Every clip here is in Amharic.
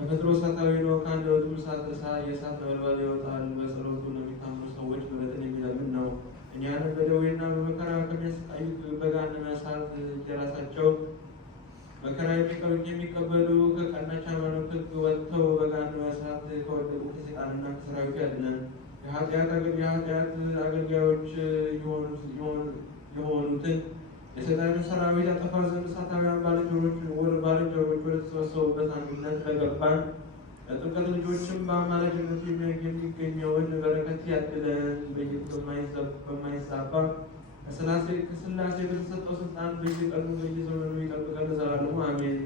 ተፈጥሮ እሳታዊ ነው። ከአንደበቱ የእሳት ነበልባል ይወጣል። በጸሎቱ ለሚታመኑ ሰዎች ምሕረትን የሚለምን ነው። እኛንም በደዌና በመከራ ከሚያሰቃዩት በገሃነመ እሳት የራሳቸው መከራ የሚቀበሉ ከቀናች ሃይማኖት ሕግ ወጥተው በገሃነመ እሳት ከወደቁ ከሰይጣንና ከሰራዊቱ ያድነን። የኃጢአት አገልጋዮች የሆኑትን የሰይጣንን ሰራዊት ያጠፋ ዘንድ እሳታውያን ባልንጀሮች ወደ ተሰበሰቡበት አንድነት ለገባን ለጥምቀት ልጆችም በአማላጅነቱ የሚገኘውን በረከት ያድለን። በማይዛባ ከሥላሴ በተሰጠው ስልጣን በየቀኑ በየዘመኑ ይጠብቀን ለዘላለሙ አሜን።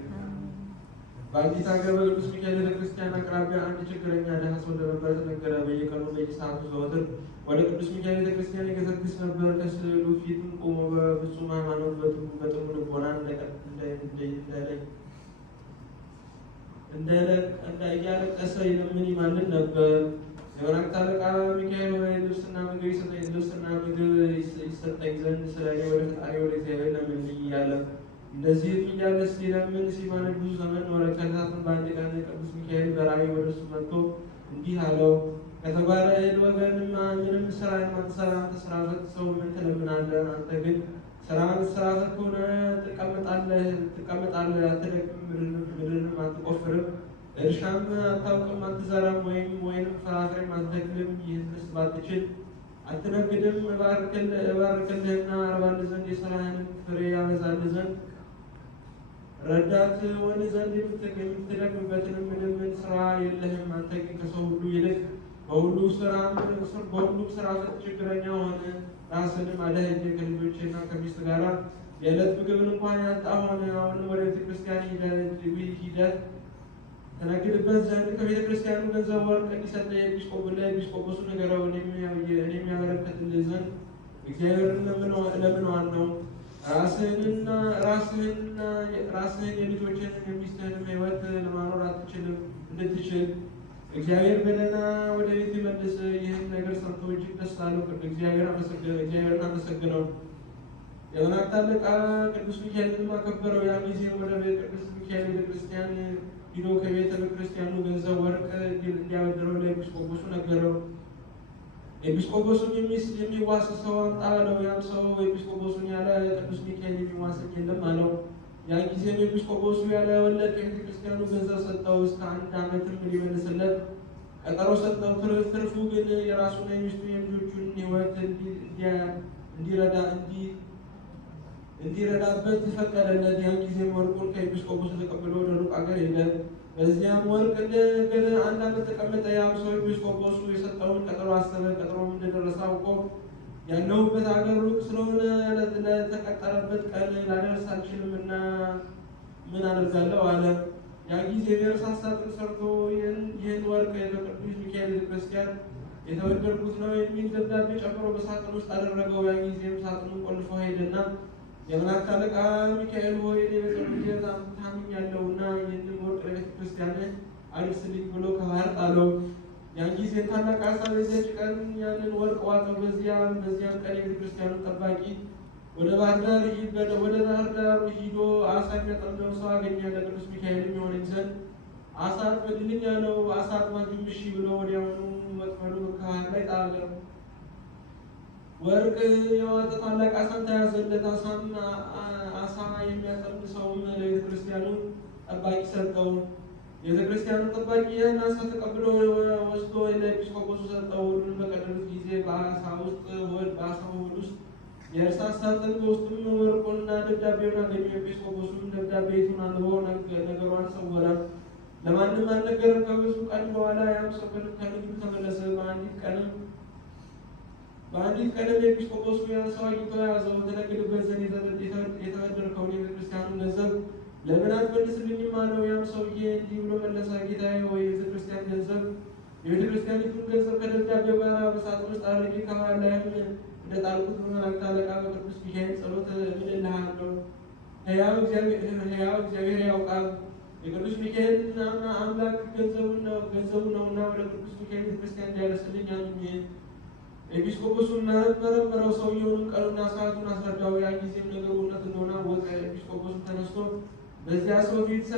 በአዲስ ሀገር በቅዱስ ሚካኤል ቤተክርስቲያን አቅራቢያ አንድ ችግረኛ ድሃ ሰው እንደነበረ ተነገረ። በየቀኑ በየሰዓቱ ዘወትር ወደ ቅዱስ ሚካኤል ቤተክርስቲያን ይገሰግስ ነበር። ከስዕሉ ፊትም ቆሞ በፍጹም ሃይማኖት በጥሙ ልቦና እያለቀሰ ይለምን ይማልን ነበር። የመላእክት አለቃ ሚካኤል ሆይ ልብስና ምግብ ይሰጠኝ ዘንድ ስለ እኔ ወደ ፈጣሪ ወደ እግዚአብሔር ለምንልኝ እያለ እንደዚህም እያለ ሲለምን ሲማልድ ብዙ ዘመን ኖረ። ከዕለታትም በአንድ ቀን ቅዱስ ሚካኤል በራእይ ወደ እሱ መጥቶ እንዲህ አለው፣ ከተባለ እህል ወገንማ ምንም ስራ የማትሰራ አንተ ስራ ፈት ሰው ምን ትለምናለህ? አንተ ግን ስራ ፈት ሆነህ ትቀመጣለህ፣ አትደክም፣ ምድርንም አትቆፍርም፣ እርሻም አታውቅም፣ አትዘራም፣ ወይም ፍራፍሬም አትተክልም። ይህንስ ባትችል አትነግድም። እባርክልህና አረባልህ ዘንድ የሥራህን ፍሬ ያበዛልህ ዘንድ ረዳት ሆን ዘንድ የምትደክምበትንም ምንም ስራ የለህም። አንተ ግን ከሰው ሁሉ ይልቅ በሁሉም ስራ ፈት ችግረኛ ሆነ። ራስንም አደህየ ከልጆችና ከሚስት ጋር የዕለት ምግብን እንኳን ያጣ ሆነ። አሁን ወደ ቤተክርስቲያን ሂደህ ተነግድበት ዘንድ ከቤተ ክርስቲያኑ ገንዘብ ወርቅ እንዲሰጥ ለኤጲስቆጶሱ ንገረው። እኔም ያበረከትልህ ዘንድ እግዚአብሔርን እለምነዋለሁ። ራስህን የልጆችን የሚስትህንም ሕይወት ለማኖር እንድትችል እግዚአብሔር በደህና ወደ ቤት ይመልስ። ይህን ነገር ሰምቶ እጅግ ደስ አለው። እግዚአብሔርን አመሰግነው። የመላእክት አለቃ ቅዱስ ሚካኤልንም አከበረው። ያን ጊዜ ወደ ቅዱስ ሚካኤል ቤተክርስቲያን ሂዶ ከቤተ ክርስቲያኑ ገንዘብ ወርቅ እንዲያበድረው ለኤጲስቆጶሱ ነገረው። ኤጲስቆጶሱን የሚዋስ ሰው አምጣ አለው። ያም ሰው ኤጲስቆጶሱን ያለ ቅዱስ ሚካኤል የሚዋሰኝ የለም አለው። ያን ጊዜም ኤጲስቆጶሱ ያለ ወለድ ከቤተ ክርስቲያኑ ገንዘብ ሰጠው። እስከ 1 ዓመትም ሊመልስለት ቀጠሮ ሰጠው። ትርፉ ግን የራሱን የሚስቱ የልጆቹን ሕይወት እንዲረዳበት ፈቀደለት። ያን ጊዜም ወርቁን ከኤጲስቆጶሱ ተቀብሎ ወደ ሩቅ አገር ሄደ። በዚያም ወርቅ እንደገና 1 ዓመት ተቀመጠ። ያም ሰው ኤጲስቆጶሱ የሰጠውን ቀጠሮ አሰበ። ቀጠሮም እንደደረሰ አውቆ ያለሁበት አገር ሩቅ ስለሆነ ለተቀጠረበት ቀን ላደርስ አልችልምና ምን አደርጋለሁ አለ። ያን ጊዜ የእርሳስ ሳጥን ሰርቶ ይህን ወርቅ በቅዱስ ሚካኤል ቤተክርስቲያን የተበደርኩት ነው የሚል ደብዳቤ ጨምሮ በሳጥን ውስጥ አደረገው። ያን ጊዜም ሳጥኑን ቆልፎ ሄደና የመላእክት አለቃ ሚካኤል ሆይ እኔ በጸሎት ታምኛለሁና ይህንን ወርቅ ለቤተ ክርስቲያን አድርስልኝ ብሎ ከባህር ጣለው። ያን ጊዜ ታላቅ አሳ በዚያች ቀን ያንን ወርቅ ዋጠው። በዚያም ቀን የቤተ ክርስቲያኑን ጠባቂ ወደ ባህር ዳር ሂዶ አሳ የሚያጠምደው ሰው አገኘ። ለቅዱስ ሚካኤል የሚሆነኝ ዘንድ አሳ አጥምድልኝ አለው። አሳ አጥማጁም እሺ ብሎ ወዲያውኑ ወጥመዱ ከባህር ላይ ጣለ። ወርቅ የዋጠ ታላቅ አሳም ተያዘለት። አሳ የሚያጠምድ ሰውም ለቤተ ክርስቲያኑ ጠባቂ ሰጠው። የቤተ ክርስቲያኑ ጠባቂ ይህን አሳ ተቀብሎ ወስዶ ለኤጲስቆጶሱ ሰጠው። ሁሉንም በቀደዱት ጊዜ በአሳው ሆድ ውስጥ የእርሳስ ሳጥን በውስጡም ወርቁንና ደብዳቤውን አገኙ። ኤጲስቆጶሱም ደብዳቤቱን አንብቦ ነገሯን ሰወረ፣ ለማንም አልነገረም። ከብዙ ቀን በኋላ ያም ሰው ከንግዱ ተመለሰ። በአንዲት ቀንም ኤጲስቆጶሱ ያን ሰው አግኝቶ ያዘው። ተነግድበት ዘንድ የተበደርከውን የቤተክርስቲያኑን ገንዘብ ለምን አትመልስልኝም አለው። ያም ሰውዬ እንዲህ ብሎ መለሰ፣ ጌታዬ ሆይ የቤተክርስቲያኒቱን ገንዘብ ከደብዳቤው ጋር በሳጥን ውስጥ አድርጌ ከባህር ላይም እንደጣልኩት በመላእክት አለቃ በቅዱስ ሚካኤል ጸሎት እምልልሃለሁ። ሕያው እግዚአብሔር ያውቃል። የቅዱስ ሚካኤል አምላክ ገንዘቡ ነውና ወደ ቅዱስ ሚካኤል ቤተክርስቲያን እንዲያደርስልኝ አምኜ ኤጲስቆጶሱን መረመረው። ሰውየውንም ቀኑና ሰዓቱን አስረዳው። ያን ጊዜም ነገሩ እውነት እንደሆነ አወቀ። ኤጲስቆጶሱም ተነስቶ በዚያ ሰው ፊት